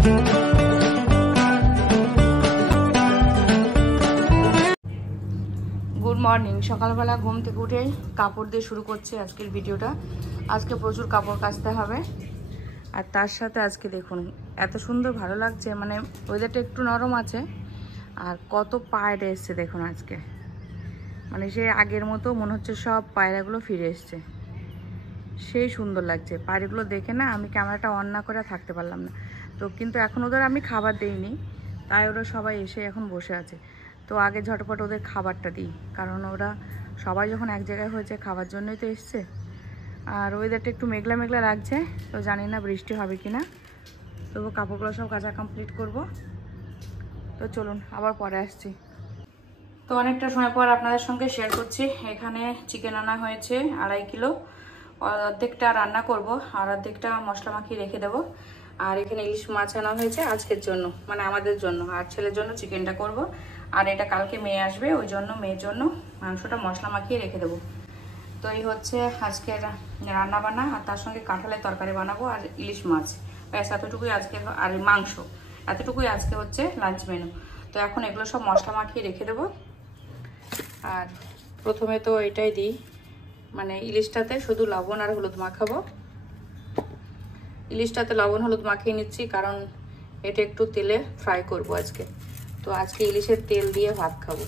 Good morning. সকালবেলা ঘুম থেকে উঠেই কাপড় দিয়ে শুরু করছি আজকের ভিডিওটা। আজকে প্রচুর কাপড় কাচতে হবে, আর তার সাথে আজকে দেখুন এত সুন্দর ভালো লাগছে, মানে ওয়েদারটা একটু নরম আছে আর কত পায়রা এসছে দেখুন আজকে, মানে সে আগের মতো মনে হচ্ছে সব পায়রাগুলো ফিরে এসছে, সেই সুন্দর লাগছে পায়রাগুলো দেখে না। আমি ক্যামেরাটা অন না করে থাকতে পারলাম না তো, কিন্তু এখন ওদের আমি খাবার দেইনি, তাই ওরা সবাই এসে এখন বসে আছে। তো আগে ঝটপট ওদের খাবারটা দিই, কারণ ওরা সবাই যখন এক জায়গায় হয়েছে খাবার জন্যই তো এসছে। আর ওয়েদারটা একটু মেঘলা মেঘলা লাগছে, তো জানি না বৃষ্টি হবে কি না। তবু কাপড়গুলো সব কাচা কমপ্লিট করব। তো চলুন আবার পরে আসছি। তো অনেকটা সময় পর আপনাদের সঙ্গে শেয়ার করছি। এখানে চিকেন আনা হয়েছে 2.5 কিলো, অর্ধেকটা রান্না করব আর অর্ধেকটা মশলা মাখিয়ে রেখে দেবো। আর এখানে ইলিশ মাছ আনা হয়েছে আজকের জন্য, মানে আমাদের জন্য, আর ছেলের জন্য চিকেনটা করব। আর এটা কালকে মেয়ে আসবে, ওই জন্য মেয়ের জন্য মাংসটা মশলা মাখিয়ে রেখে দেবো। তো এই হচ্ছে আজকের রান্না বান্না, আর তার সঙ্গে কাঁঠালের তরকারি বানাবো আর ইলিশ মাছ, ব্যাস এতটুকুই আজকে। আর মাংস, এতটুকুই আজকে হচ্ছে লাঞ্চ মেনু। তো এখন এগুলো সব মশলা মাখিয়ে রেখে দেবো। আর প্রথমে তো এটাই দিই, মানে ইলিশটাতে শুধু লবণ আর হলুদ মাখাবো। ইলিশটাতে লবণ হলুদ মাখিয়ে নিচ্ছি, কারণ এটা একটু তেলে ফ্রাই করব আজকে। তো আজকে ইলিশের তেল দিয়ে ভাত খাবো,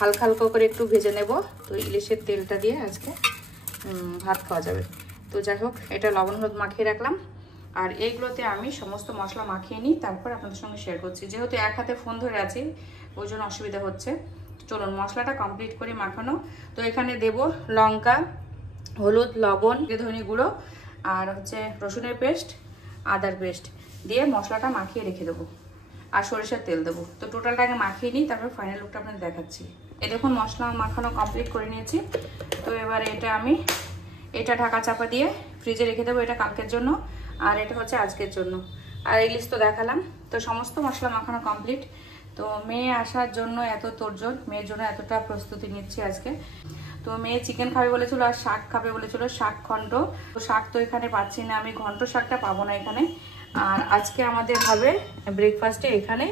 হালকা হালকা করে একটু ভেজে নেব। তো ইলিশের তেলটা দিয়ে আজকে ভাত খাওয়া যাবে। তো যাই হোক, এটা লবণ হলুদ মাখিয়ে রাখলাম। আর এইগুলোতে আমি সমস্ত মশলা মাখিয়ে নিই, তারপর আপনাদের সঙ্গে শেয়ার করছি। যেহেতু এক হাতে ফোন ধরে আছি, ওই জন্য অসুবিধা হচ্ছে। চলুন মশলাটা কমপ্লিট করে মাখানো। তো এখানে দেব লঙ্কা, হলুদ, লবণ, ধনে গুঁড়ো আর হচ্ছে রসুনের পেস্ট, আদার পেস্ট দিয়ে মশলাটা মাখিয়ে রেখে দেবো। আর সরিষার তেল দেবো। তো টোটালটা আগে মাখিয়ে নিই, তারপর ফাইনাল লুকটা আপনাদের দেখাচ্ছি। এই দেখুন মশলা মাখানো কমপ্লিট করে নিয়েছি। তো এবার এটা ঢাকা চাপা দিয়ে ফ্রিজে রেখে দেবো, এটা কালকের জন্য, আর এটা হচ্ছে আজকের জন্য। আর ইলিশ তো দেখালাম। তো সমস্ত মশলা মাখানো কমপ্লিট। তো মেয়ে আসার জন্য এত তোড়জোড়, মেয়ের জন্য এতটা প্রস্তুতি নিচ্ছি আজকে। তো মেয়ে চিকেন খাবে বলেছিল আর শাক খাবে বলেছিল, শাক ঘন্ট। তো শাক তো এখানে পাচ্ছি না, আমি ঘন্ট শাকটা পাবো না এখানে। আর আজকে আমাদের হবে ব্রেকফাস্টে এখানে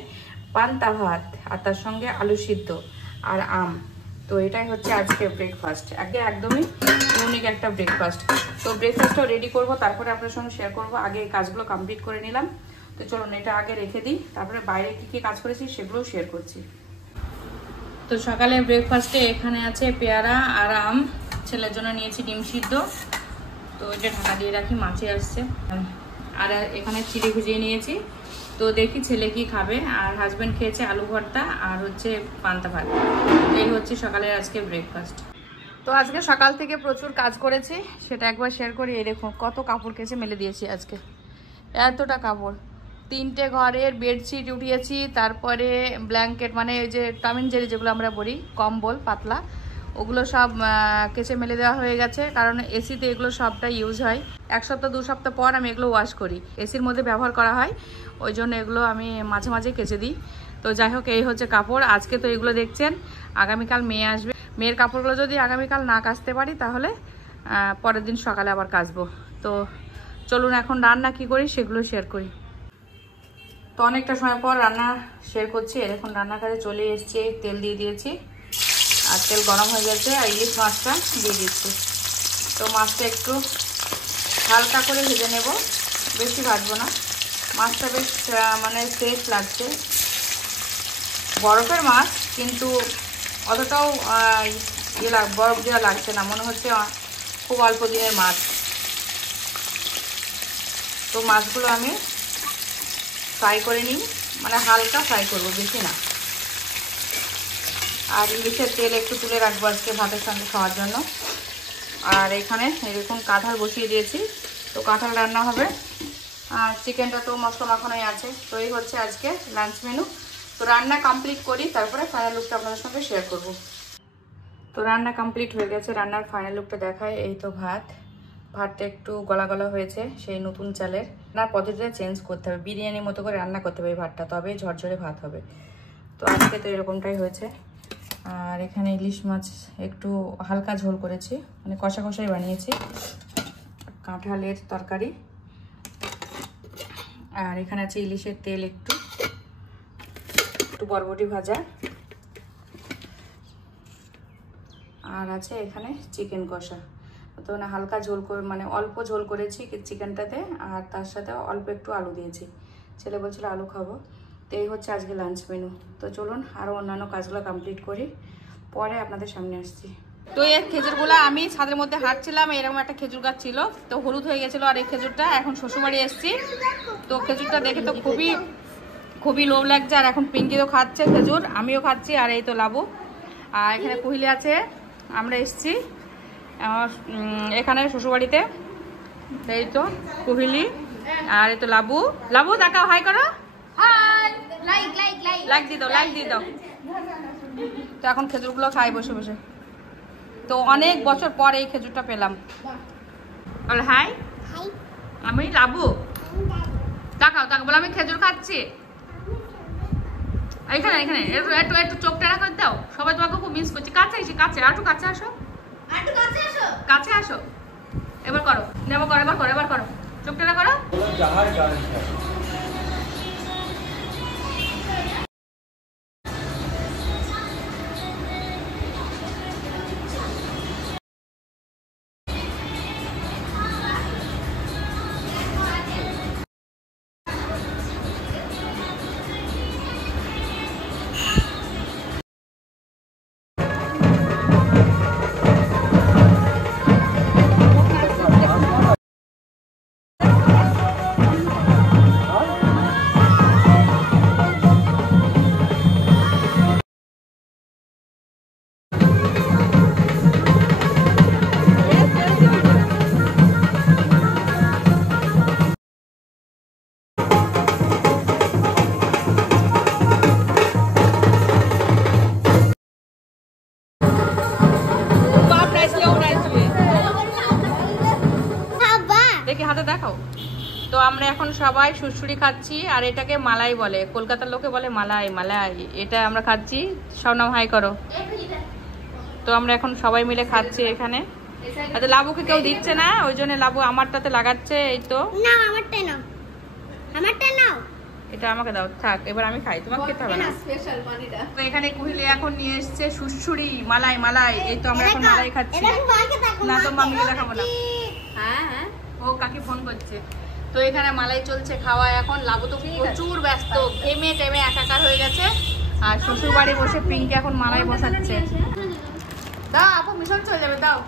পান্তা ভাত, আর তার সঙ্গে আলু সিদ্ধ আর আম। তো এটাই হচ্ছে আজকে ব্রেকফাস্ট, একদমই ইউনিক একটা ব্রেকফাস্ট। তো ব্রেকফাস্টটাও রেডি করব, তারপরে আপনার সঙ্গে শেয়ার করব। আগে এই কাজগুলো কমপ্লিট করে নিলাম। তো চলুন এটা আগে রেখে দিই, তারপরে বাইরে কী কী কাজ করেছি সেগুলোও শেয়ার করছি। তো সকালে ব্রেকফাস্টে এখানে আছে পেয়ারা আর আম, ছেলের জন্য নিয়েছি ডিম সিদ্ধ। তো এটা ঢাকা দিয়ে রাখি, মাছে আসছে। আর এখানে চিড়ে ভিজিয়ে নিয়েছি। তো দেখি ছেলে কি খাবে। আর হাজব্যান্ড খেয়েছে আলু ভর্তা আর হচ্ছে পান্তা ভাত। এই হচ্ছে সকালের আজকে ব্রেকফাস্ট। তো আজকে সকাল থেকে প্রচুর কাজ করেছি, সেটা একবার শেয়ার করি। এই দেখুন কত কাপড় কেচে মেলে দিয়েছি আজকে, এতটা কাপড়। 3টে ঘরের বেডশিট উঠিয়েছি, তারপরে ব্ল্যাঙ্কেট, মানে ওই যে টম এন্ড জেরি যেগুলো আমরা বলি, কম্বল পাতলা, ওগুলো সব কেচে মেলে দেওয়া হয়ে গেছে। কারণ এসিতে এগুলো সবটা ইউজ হয়, 1 সপ্তাহ 2 সপ্তাহ পর আমি এগুলো ওয়াশ করি, এসির মধ্যে ব্যবহার করা হয়, ওই জন্য এগুলো আমি মাঝে মাঝে কেচে দিই। তো যাই হোক, এই হচ্ছে কাপড় আজকে। তো এগুলো দেখছেন, আগামীকাল মেয়ে আসবে, মেয়ের কাপড়গুলো যদি আগামীকাল না কাচতে পারি তাহলে পরের দিন সকালে আবার কাচবো। তো চলুন এখন রান্না কি করি সেগুলো শেয়ার করি। তো অনেকটা সময় পর রান্না শেয়ার করছি। এখন রান্নার কাজে চলে এসেছি, তেল দিয়ে দিয়েছি আর তেল গরম হয়ে গেছে, আর ইলিশ মাছটা দিয়ে দিচ্ছি। তো মাছটা একটু হালকা করে ভেজে নেব, বেশি ভাজবো না। মাছটা বেশ মানে ফ্রেশ লাগছে, বরফের মাছ, কিন্তু অতটাও বরফ দেওয়া লাগছে না, মনে হচ্ছে খুব অল্প দিনের মাছ। তো মাছগুলো আমি ফ্রাই করে নিই, মানে হালকা ফ্রাই করবো, বেশি না। আর ইলিশের তেল একটু তুলে রাখবো আজকে ভাতের সঙ্গে খাওয়ার জন্য। আর এখানে এরকম কাঁঠাল বসিয়ে দিয়েছি, তো কাঁঠাল রান্না হবে। আর চিকেনটা তো মশলা মাখানোই আছে। তো এই হচ্ছে আজকে লাঞ্চ মেনু। তো রান্না কমপ্লিট করি, তারপরে ফাইনাল লুকটা আপনাদের সঙ্গে শেয়ার করব। তো রান্না কমপ্লিট হয়ে গেছে, রান্নার ফাইনাল লুকটা দেখায়। এই তো ভাতটা একটু গলা গলা হয়েছে, সেই নতুন চালের। রান্নার পদ্ধতিটা চেঞ্জ করতে হবে, বিরিয়ানির মতো করে রান্না করতে হবে এই ভাতটা, তবে ঝরঝরে ভাত হবে। তো আজকে তো এরকমটাই হয়েছে। আর এখানে ইলিশ মাছ একটু হালকা ঝোল করেছি, মানে কষা কষাই বানিয়েছি। কাঁঠালের তরকারি আর এখানে আছে ইলিশের তেল, একটু বরবটি ভাজা, আর আছে এখানে চিকেন কষা। তো মানে হালকা ঝোল করে, মানে অল্প ঝোল করেছি চিকেনটাতে, আর তার সাথে অল্প একটু আলু দিয়েছি। ছেলে বলছিল আলু খাবো। তো এই হচ্ছে আজকে লাঞ্চ মেনু। তো চলুন আরও অন্যান্য কাজগুলো কমপ্লিট করি, পরে আপনাদের সামনে আসছি। তো এই খেজুরগুলো আমি ছাদের মধ্যে হাঁটছিলাম, এরকম একটা খেজুর গাছ ছিল, তো হলুদ হয়ে গেছিলো। আর এই খেজুরটা এখন শ্বশুরবাড়ি এসেছি, তো খেজুরটা দেখে তো খুবই লোভ লাগছে। আর এখন পিঙ্কি তো খাচ্ছে খেজুর, আমিও খাচ্ছি। আর এই তো লাবু, আর এখানে কুহিলি আছে। আমরা এসেছি এখানে শ্বশুরবাড়িতে। এই তো কুহিলি, আর এই তো লাবু। লাবু দেখাও, হাই করো, লাইক দিয়ে দাও। তো এখন খেজুরগুলো খাই বসে বসে। তো অনেক বছর পর এই খেজুরটা পেলাম। হাই, আমি লাবু, তাকাও বলে আমি খেজুর খাচ্ছি। এখানে একটু চোখটা রাখা দাও, সবাই তোমাকে খুব মিস করছি। কাছে একটু কাছে আসো, কাছে আসো। এবার করো, এবার করো, চোখটা করো। হাতে দেখাও। তো আমরা এখন সবাই সুড়সুড়ি খাচ্ছি, আর এটাকে মালাই বলে, কলকাতার লোকে বলে মালাই। এটা আমরা খাচ্ছি। সবনাম হাই করো। তো আমরা এখন সবাই মিলে খাচ্ছি এখানে। আচ্ছা, লাবুকে কেউ দিচ্ছে না, ওই জন্য লাবু আমারটাতে লাগাচ্ছে। এই তো আমারটা নাও, এটা আমাকে দাও। থাক, এবার আমি খাই, তোমাকে খেতে হবে না। তো এখানে কুহিলি এখন নিয়ে এসছে সুড়সুড়ি, মালাই। এই তো আমরা এখন মালাই খাচ্ছি। না, তো মামিকে দেখাবো না। হ্যাঁ, ও কাকে ফোন করছে। তো এখানে মালাই চলছে খাওয়া এখন। লাবু তো প্রচুর ব্যস্ত, ঘেমে টেমে একাকার হয়ে গেছে। আর শ্বশুর বাড়ি বসে পিঙ্কি এখন মালাই বসাচ্ছে। দাও আপু, মিশন চলে যাবে, দাও।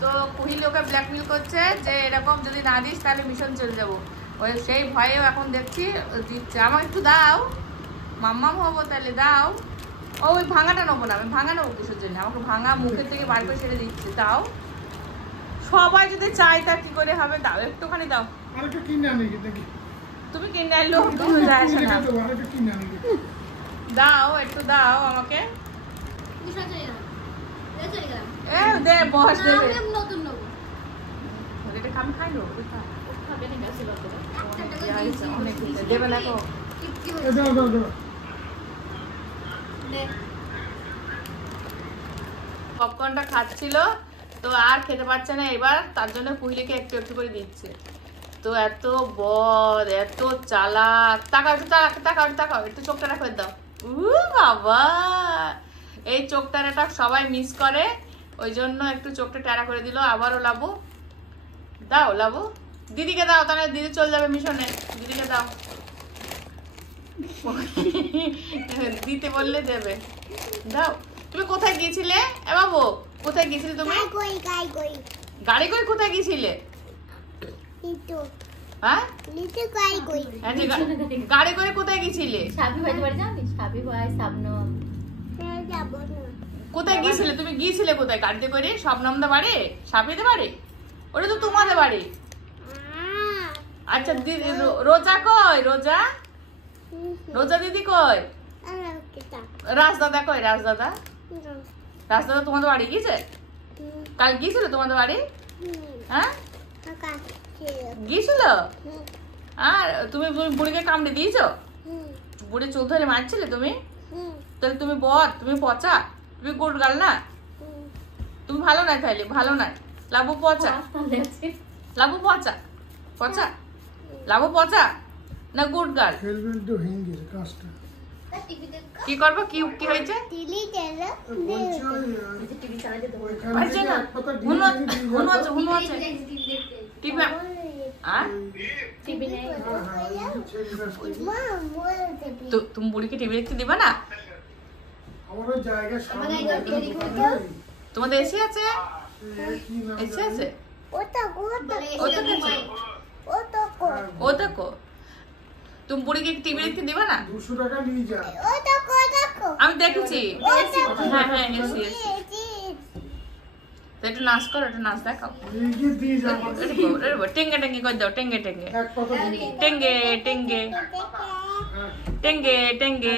তো কুহিলি ওকে ব্ল্যাকমেল করছে যে এরকম যদি না দিস তাহলে মিশন চলে যাবো। ওই সেই ভয়েও এখন দেখছি দিচ্ছে। আমাকে একটু দাও, মাম্মাম হবো, তাহলে দাও। ওই ভাঙাটা নেবো না, আমি ভাঙা নেবো কিসের জন্য? আমাকে ভাঙা মুখের থেকে বার করে ছেড়ে দিচ্ছে। দাও, সবাই যদি চাই তা কি করে হবে? দাও, একটুখানি দাও। তুমি কিনে আনলো, দাও, একটু দাও আমাকে। দে বস, আমি খাই লো, দেবে না তো। পপকর্নটা খাচ্ছিল, তো আর খেতে পারছে না এবার, তার জন্য কুহিলিকে একটু একটু করে দিচ্ছে। তো এত বদ, এত চালাক। তাকাও, একটু চোখটা রাখো, দাও। বাবা, এই চোখটা এটা সবাই মিস করে, ওই জন্য একটু চোখটা টেরা করে দিল। আবারও লাবু, দাও লাবু, দিদিকে দাও, তাহলে দিদি চলে যাবে মিশনে। দিদিকে দাও, দিতে বললে দেবে। দাও। তুমি কোথায় গিয়েছিলে এ বাবু? কোথায় গিয়েছিলে তুমি? গাড়ি করে কোথায় গিয়েছিলে? হ্যাঁ, গাড়ি করে কোথায় গিয়েছিলে? কোথায় গিয়েছিলে তুমি? গিয়েছিলে কোথায় গাড়িতে করে? শবনমদা বাড়ি, সাপিতে বাড়ি? ওটা তো তোমাদের বাড়ি। আচ্ছা, রোজা কই? রোজা দিদি কই? রাজদাদা কই? রাজদাদা তোমাদের বাড়ি গিয়েছে? কাল গিয়েছিল তোমাদের বাড়ি? হ্যাঁ, গিয়েছিল। আর তুমি বুড়িকে কামড়ে দিয়েছো? বুড়ি চোখ ধরে মারছিলে তুমি? তাহলে তুমি তুমি পচা, তুমি গুড় গাল না, তুমি ভালো নাই, তাইলে ভালো নাই। লাবু পচা, লাবু পচা, লাবু পচা। না গুড গার্ল? হেলমেট তো ভেঙে গেছে কাজটা। কি করবো? কি কি হয়েছে? টিভি চালাতে দেবো। পারছে না। হুনো আছে টিভি আর টিভি নেই। তো তুমি বুড়িকে টিভি দেখতে দিবা না? আমারও জায়গা সামনে। তোমাদের এসি আছে? এসি আছে? ও দেখো তুমি বুড়িকে টিভি দেখতে দিবা না? 200 টাকা নিয়ে যা। আমি দেখেছি। হ্যাঁ হ্যাঁ এসি তো একটু নাচ করো, একটু নাচ দেখাও। টেঙ্গে টেঙ্গে করে দাও, টেঙ্গে টেঙ্গে টেঙ্গে টেঙ্গে টেঙ্গে টেঙ্গে।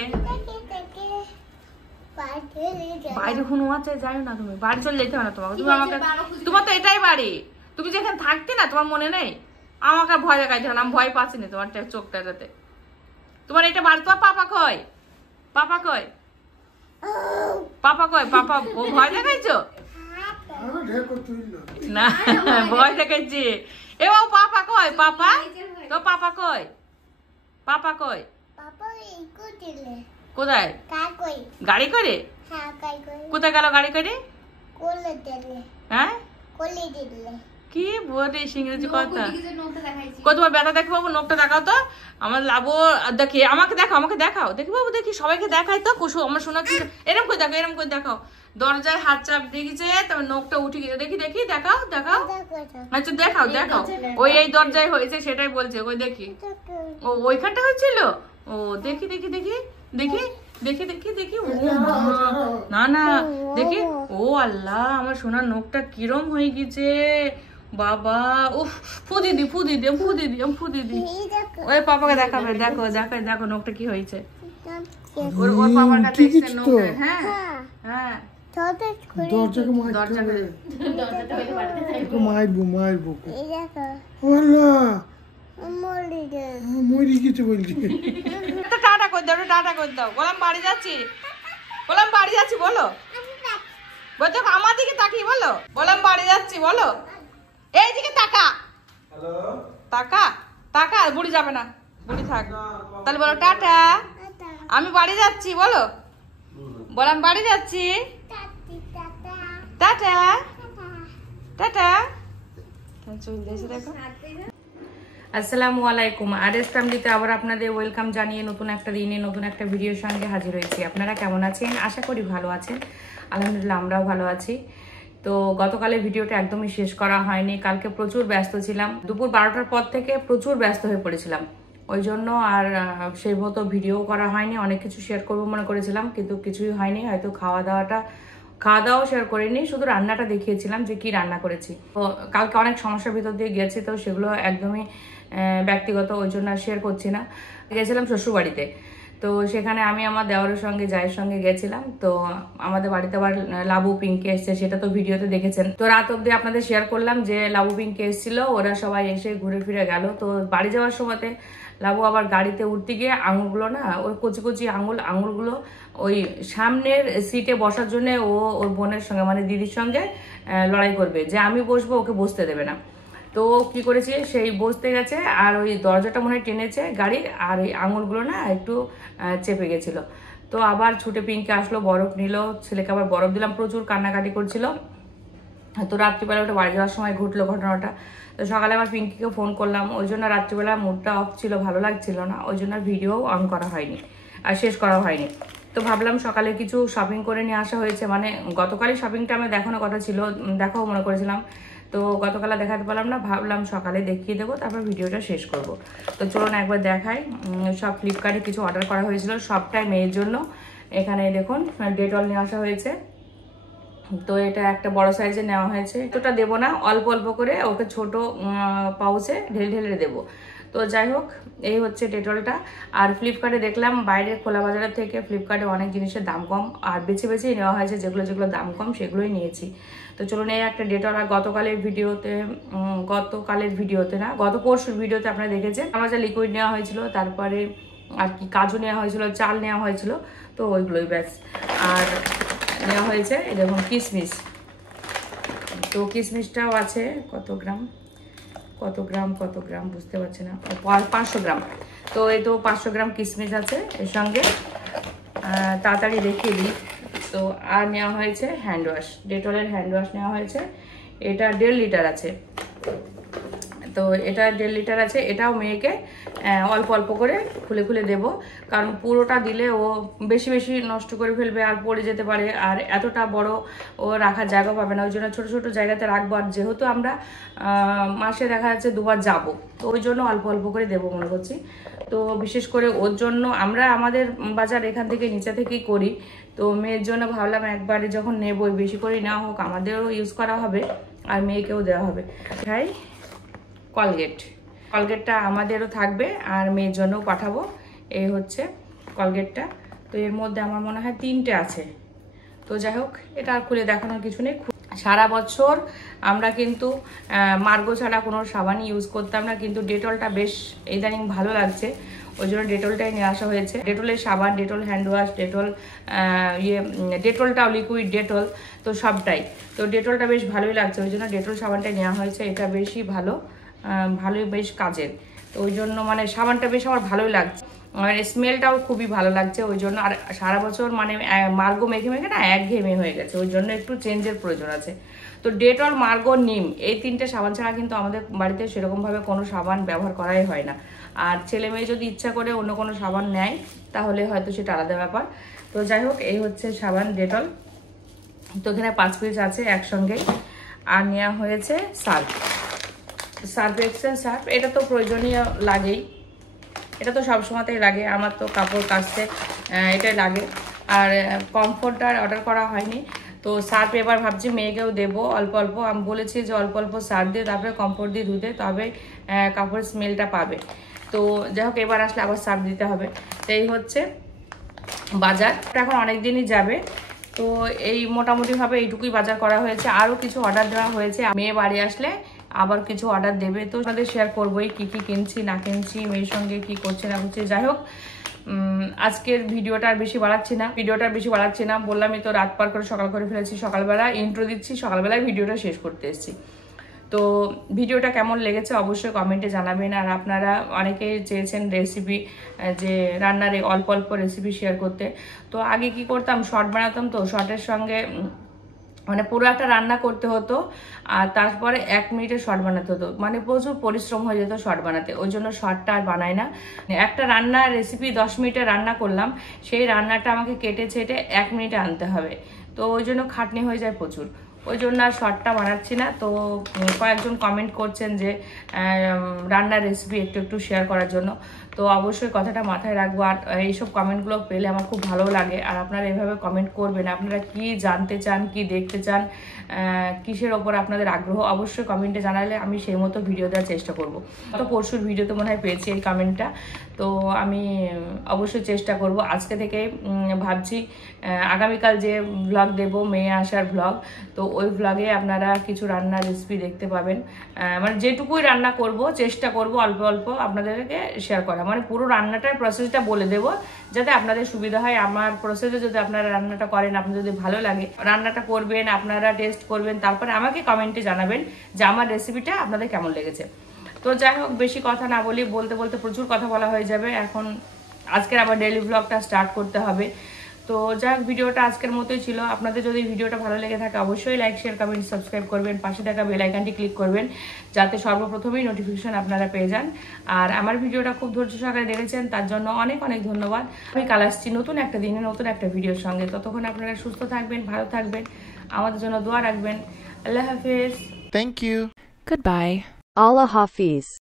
বাইরে হুনু আছে, যাই না তুমি বাড়ি চলে যেতে হবে না তোমাকে। তুমি আমাকে, তোমার তো এটাই বাড়ি, তুমি যেখানে থাকতে না তোমার মনে নেই? আমাকে ভয় দেখাইতে হবে না, আমি ভয় পাচ্ছি না তোমার চোখটাতে। তোমার এটা বাড়ি, তোমার পাপা কই? পাপা কই? পাপা কই? পাপা ও ভয় দেখাইছো না? ভয় দেখাইছি। এ ও পাপা কই? পাপা তো পাপা কই? পাপা কই? কোথায়? গাড়ি করে? কোথায় গেল গাড়ি করে? হ্যাঁ কি বলিস ইংরেজি কথা? তোমার ব্যথা দেখো বাবু, নোকটা দেখাও তো। আমার লাবো দেখি, আমাকে দেখাও, আমাকে দেখাও, দেখি বাবু দেখি, সবাইকে দেখাই তো। আমার শোনাচ্ছি এরম করে দেখো, এরম করে দেখাও। দরজায় হাত চাপ দিয়েছে, তারপর নোকটা উঠে গেছে, দেখি দেখি, দেখাও দেখাও। আচ্ছা দেখাও দেখাও, ওই এই দরজায় হয়েছে সেটাই বলছে, ওই দেখি। ও ওইখানটা হয়েছিল? ও দেখি দেখি দেখি দেখি দেখি দেখি দেখি। ও না না দেখি। ও আল্লাহ, আমার সোনার নোকটা কিরম হয়ে গেছে বাবা। উফ, ফুদি দি ফুদি দি ফুদি দি ফুদি দি। ওই পাপাকে দেখাবে, দেখো দেখো দেখো নোকটা কি হয়েছে। ওর পাপার কাছে এসে নোক। হ্যাঁ হ্যাঁ টাটা করে দাও, টাটা করে দাও। বললাম বাড়ি যাচ্ছি, বললাম বাড়ি যাচ্ছি বলো। বলতে আমার দিকে তাকিয়ে বলো, বললাম বাড়ি যাচ্ছি বলো। এইদিকে তাকা, তাকা তাকা। বুড়ি যাবে না, বুড়ি থাক। তাহলে বলো টাটা, আমি বাড়ি যাচ্ছি বলো। বললাম বাড়ি যাচ্ছি, টাটা টাটা। দেখো। আসসালামু আলাইকুম। আরএস ফ্যামিলিতে আবার আপনাদের ওয়েলকাম জানিয়ে নতুন একটা দিনে নতুন একটা ভিডিওর সঙ্গে হাজির হয়েছি। আপনারা কেমন আছেন? আশা করি ভালো আছেন। আলহামদুলিল্লাহ আমরাও ভালো আছি। তো গতকালের ভিডিওটা একদমই শেষ করা হয়নি, কালকে প্রচুর ব্যস্ত ছিলাম। দুপুর 12টার পর থেকে প্রচুর ব্যস্ত হয়ে পড়েছিলাম, ওই জন্য আর সেই মতো ভিডিও করা হয়নি। অনেক কিছু শেয়ার করবো মনে করেছিলাম, কিন্তু কিছুই হয়নি। হয়তো খাওয়া দাওয়াও শেয়ার করিনি, শুধু রান্নাটা দেখিয়েছিলাম যে কি রান্না করেছি। তো কালকে অনেক সমস্যার ভিতর দিয়ে গেছি, তো সেগুলো একদমই ব্যক্তিগত, ওই জন্য শেয়ার করছি না। গেছিলাম শ্বশুরবাড়িতে, তো সেখানে আমি আমার দেওয়ারের সঙ্গে জায়ের সঙ্গে গেছিলাম। তো আমাদের বাড়িতে আবার লাবু পিঙ্কি এসছে, সেটা তো ভিডিওতে দেখেছেন। তো রাত অব্দি আপনাদের শেয়ার করলাম যে লাবু পিঙ্কি এসেছিল, ওরা সবাই এসে ঘুরে ফিরে গেল। তো বাড়ি যাওয়ার সময়তে লাবু আবার গাড়িতে উঠতে গিয়ে আঙুলগুলো না, ওর কচি কচি আঙুলগুলো ওই সামনের সিটে বসার জন্য ও ওর বোনের সঙ্গে মানে দিদির সঙ্গে লড়াই করবে যে আমি বসবো, ওকে বসতে দেবে না। তো কি করেছে, সেই বসতে গেছে আর ওই দরজাটা মনে হয় টেনেছে গাড়ির, আর ওই আঙুলগুলো না একটু চেপে গেছিল। তো আবার ছুটে পিঙ্কি আসলো, বরফ নিল, ছেলেকে আবার বরফ দিলাম, প্রচুর কান্নাকাটি করছিল। তো রাত্রিবেলা ওটা বাড়ি যাওয়ার সময় ঘটলো ঘটনাটা। তো সকালে আবার পিঙ্কিকে ফোন করলাম, ওই জন্য রাত্রিবেলা মুডটা অফ ছিল, ভালো লাগছিল না, ওই জন্য ভিডিও অন করা হয়নি আর শেষ করা হয়নি। তো ভাবলাম সকালে কিছু শপিং করে নিয়ে আসা হয়েছে, মানে গতকালই শপিংটা আমি দেখানোর কথা ছিল, দেখাও মনে করেছিলাম। তো গতকাল দেখাতে পারলাম না, ভাবলাম সকালে দেখিয়ে দেবো, তারপর ভিডিওটা শেষ করব। তো চলুন একবার দেখাই। সব ফ্লিপকার্টে কিছু অর্ডার করা হয়েছিল, সবটাই মেয়ের জন্য। এখানে দেখুন ডেটল নিয়ে আসা হয়েছে। তো এটা একটা বড় সাইজে নেওয়া হয়েছে, এতটা দেবো না, অল্প অল্প করে ওকে ছোট পাউচে ঢেলে ঢেলে দেবো। তো যাই হোক, এই হচ্ছে ডেটলটা। আর ফ্লিপকার্টে দেখলাম বাইরের খোলা বাজারের থেকে ফ্লিপকার্টে অনেক জিনিসের দাম কম, আর বেছে বেছেই নেওয়া হয়েছে, যেগুলো যেগুলো দাম কম সেগুলোই নিয়েছি। তো চলুন, এই একটা ডেটল। আর গতকালের ভিডিওতে না, গত পরশুর ভিডিওতে আপনারা দেখেছেন আমার যা লিকুইড নেওয়া হয়েছিল, তারপরে আর কি কাজু নেওয়া হয়েছিল, চাল নেওয়া হয়েছিল, তো ওইগুলোই ব্যাস। আর নেওয়া হয়েছে দেখুন কিশমিশ। তো কিশমিশটাও আছে কত গ্রাম বুঝতে পারছি না, 500 গ্রাম। তো এই তো 500 গ্রাম কিশমিশ আছে এর সঙ্গে। তাড়াতাড়ি দেখিয়ে দিই। তো আর নেওয়া হয়েছে হ্যান্ড ওয়াশ, ডেটলের হ্যান্ড ওয়াশ নেওয়া হয়েছে। এটা 1.5 লিটার আছে। তো এটা 1.5 লিটার আছে। এটাও মেয়েকে অল্প অল্প করে খুলে খুলে দেব, কারণ পুরোটা দিলে ও বেশি বেশি নষ্ট করে ফেলবে আর পড়ে যেতে পারে, আর এতটা বড় ও রাখার জায়গা পাবে না। ওই জন্য ছোটো ছোটো জায়গাতে রাখবো। আর যেহেতু আমরা মাসে দেখা যাচ্ছে 2 বার যাবো, তো ওই জন্য অল্প অল্প করে দেবো মনে করছি। তো বিশেষ করে ওর জন্য আমরা আমাদের বাজার এখান থেকে নিচে থেকেই করি। তো মেয়ের জন্য ভাবলাম একবারে যখন নেবই, বেশি করে নেওয়া হোক, আমাদেরও ইউজ করা হবে আর মেয়েকেও দেওয়া হবে। ভাই কলগেটটা আমাদেরও থাকবে আর মেয়ের জন্যও পাঠাবো। এই হচ্ছে কলগেটটা। তো এর মধ্যে আমার মনে হয় 3টে আছে। তো যাই হোক, এটা আর খুলে দেখানোর কিছু নেই। সারা বছর আমরা কিন্তু মার্গো ছাড়া কোনো সাবান ইউজ করতাম না, কিন্তু ডেটলটা বেশ ইদানিং ভালো লাগছে, ওই জন্য ডেটলটাই নিয়ে আসা হয়েছে। ডেটলের সাবান, ডেটল হ্যান্ড ওয়াশ, ডেটল ডেটলটাও লিকুইড ডেটল, তো সবটাই। তো ডেটলটা বেশ ভালোই লাগছে, ওই জন্য ডেটল সাবানটাই নেওয়া হয়েছে। এটা বেশি ভালোই বেশ কাজের, তো ওই জন্য মানে সাবানটা বেশ আমার ভালোই লাগছে, আর স্মেলটাও খুবই ভালো লাগছে। ওই জন্য আর সারা বছর মানে মার্গো মেখে মেখে না একঘেয়েমি হয়ে গেছে, ওই জন্য একটু চেঞ্জের প্রয়োজন আছে। তো ডেটল, মার্গো, নিম এই 3টে সাবান ছাড়া কিন্তু আমাদের বাড়িতে সেরকমভাবে কোনো সাবান ব্যবহার করাই হয় না। আর ছেলে মেয়ে যদি ইচ্ছা করে অন্য কোনো সাবান নেয় তাহলে হয়তো সেটা আলাদা ব্যাপার। তো যাই হোক, এই হচ্ছে সাবান ডেটল। তো এখানে 5 পিস আছে একসঙ্গে। আর নেওয়া হয়েছে সার্ফ এক্সেল সার্ফ। এটা তো প্রয়োজনীয় লাগেই, এটা তো সবসময়তেই লাগে, আমার তো কাপড় কাচতে এটাই লাগে। আর কমফোর্টার অর্ডার করা হয়নি, তো সার্ফ এবার ভাবছি মেয়েকেও দেবো অল্প অল্প। আমি বলেছি যে অল্প অল্প সার্ফ দিয়ে তারপরে কমফোর্ট দিয়ে ধুতে, তবে কাপড়ের স্মেলটা পাবে। তো যাই হোক, এবার আসলে আবার সার্ফ দিতে হবে। তো এই হচ্ছে বাজার। এখন অনেক দিনই যাবে, তো এই মোটামুটিভাবে এইটুকুই বাজার করা হয়েছে। আরও কিছু অর্ডার দেওয়া হয়েছে, মেয়ে বাড়ি আসলে আবার কিছু অর্ডার দেবে, তো তাদের শেয়ার করবোই কি কি কিনছি না কিনছি, মেয়ের সঙ্গে কি করছে না করছে। যাই হোক, আজকের ভিডিওটা আর বেশি বাড়াচ্ছি না। বললামই তো রাত পার করে সকাল করে ফেলেছি, সকালবেলা ইন্ট্রো দিচ্ছি, সকালবেলায় ভিডিওটা শেষ করতে এসেছি। তো ভিডিওটা কেমন লেগেছে অবশ্যই কমেন্টে জানাবেন। আর আপনারা অনেকেই চেয়েছেন রেসিপি, যে রান্নার অল্প অল্প রেসিপি শেয়ার করতে। তো আগে কি করতাম, শর্ট বানাতাম, তো শর্টের সঙ্গে মানে পুরো একটা রান্না করতে হতো আর তারপরে 1 মিনিটে শর্ট বানাতে হতো, মানে প্রচুর পরিশ্রম হয়ে যেত শর্ট বানাতে, ওই জন্য শর্টটা আর বানাই না। একটা রান্নার রেসিপি 10 মিনিটে রান্না করলাম, সেই রান্নাটা আমাকে কেটে ছেটে 1 মিনিটে আনতে হবে, তো ওই জন্য খাটনি হয়ে যায় প্রচুর, ওই জন্য আর শর্টটা বানাচ্ছি না। তো কয়েকজন কমেন্ট করছেন যে রান্নার রেসিপি একটু একটু শেয়ার করার জন্য, তো অবশ্যই কথাটা মাথায় রাখবো। আর এইসব কমেন্টগুলো পেলে আমার খুব ভালো লাগে। আর আপনারা এভাবে কমেন্ট করবেন, আপনারা কি জানতে চান, কি দেখতে চান, কিসের ওপর আপনাদের আগ্রহ, অবশ্যই কমেন্টে জানালে আমি সেই মতো ভিডিও দেওয়ার চেষ্টা করব। তো পরশুর ভিডিওতে মনে হয় পেয়েছি এই কমেন্টটা, তো আমি অবশ্যই চেষ্টা করব। আজকে থেকে ভাবছি আগামীকাল যে ব্লগ দেব, মেয়ে আসার ব্লগ, তো ওই ব্লগে আপনারা কিছু রান্নার রেসিপি দেখতে পাবেন। মানে যেটুকুই রান্না করব চেষ্টা করব অল্প অল্প আপনাদেরকে শেয়ার করা, মানে পুরো রান্নাটার প্রসেসটা বলে দেব যাতে আপনাদের সুবিধা হয়। আমার প্রসেসে যদি আপনারা রান্নাটা করেন, আপনাদের যদি ভালো লাগে, রান্নাটা করবেন, আপনারা টেস্ট করবেন, তারপরে আমাকে কমেন্টে জানাবেন যে আমার রেসিপিটা আপনাদের কেমন লেগেছে। তো যাই হোক, বেশি কথা না বলি, বলতে বলতে প্রচুর কথা বলা হয়ে যাবে। এখন আজকের আবার ডেইলি ব্লগটা স্টার্ট করতে হবে। তো যাই হোক, ভিডিওটা আজকের মতোই ছিল। আপনাদের যদি ভিডিওটা ভালো লেগে থাকে অবশ্যই লাইক, শেয়ার, কমেন্ট, সাবস্ক্রাইব করবেন, পাশে থাকা বেল আইকনটি ক্লিক করবেন যাতে সর্বপ্রথমেই নোটিফিকেশন আপনারা পেয়ে যান। আর আমার ভিডিওটা খুব ধৈর্য সহকারে দেখেছেন তার জন্য অনেক অনেক ধন্যবাদ। আমি কাল আসছি নতুন একটা দিনে নতুন একটা ভিডিওর সঙ্গে। ততক্ষণ আপনারা সুস্থ থাকবেন, ভালো থাকবেন, আমাদের জন্য দোয়া রাখবেন। আল্লাহ হাফেজ। Thank you. Goodbye. Allah Hafiz.